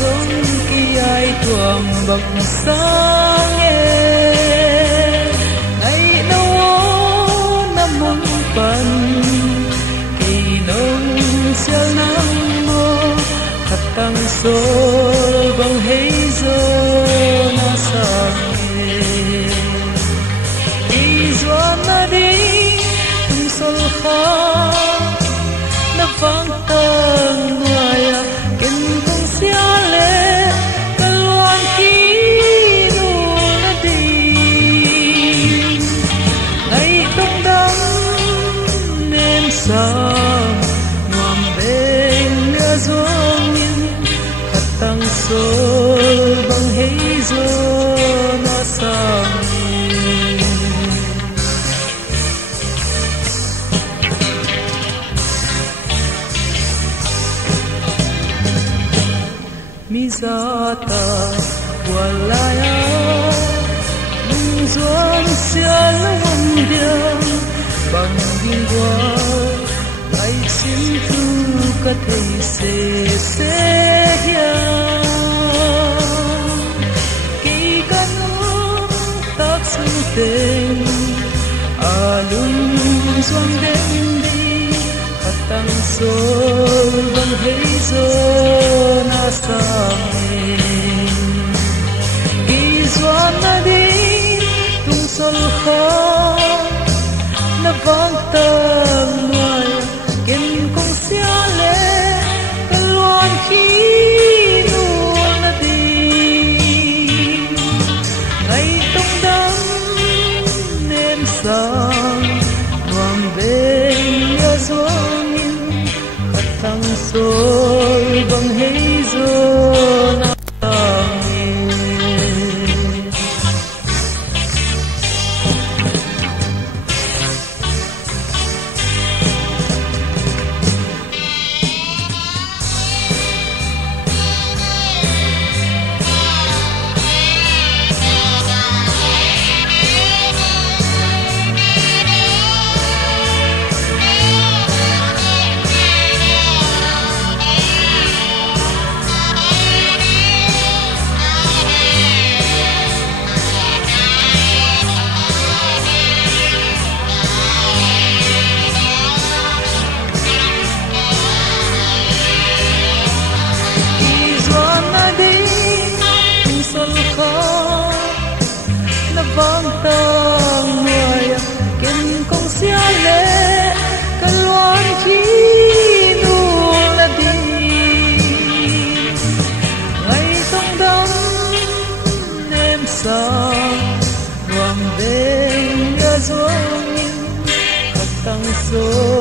giống khi ai tuồng bậc sáng nghe ngày đâu năm mong phần kỳ nông siêu nắng mơ thật tăng số bằng hay giờ na sang kỳ doan na đi tung sol kha na vang tang ngoài ken kong sia le kalwan ki nu na đi ngày đông đắm nên sao ngoan bên nhà ruộng nhưng thật tăng số bằng hay giờ na sang mizata walaya nung zuan sia lawang dia bang dingwa lai sim tu ka thei se ya ki kanung tak sun ten alung zuan den di katang sol bang hei zo na sang gizuan na di tung sol kha na vang tang ngoài ken kong sia le kalwan khi nu na di ngày tung đắm nên sang ngoan bên nhà ruộng nhưng khát tăng sôi bằng hay giờ na vang tang ngoài ken kong sia le kalwan khi nu la di ngày tông đắm em sang hoàng bên nhà ruộng khát tăng số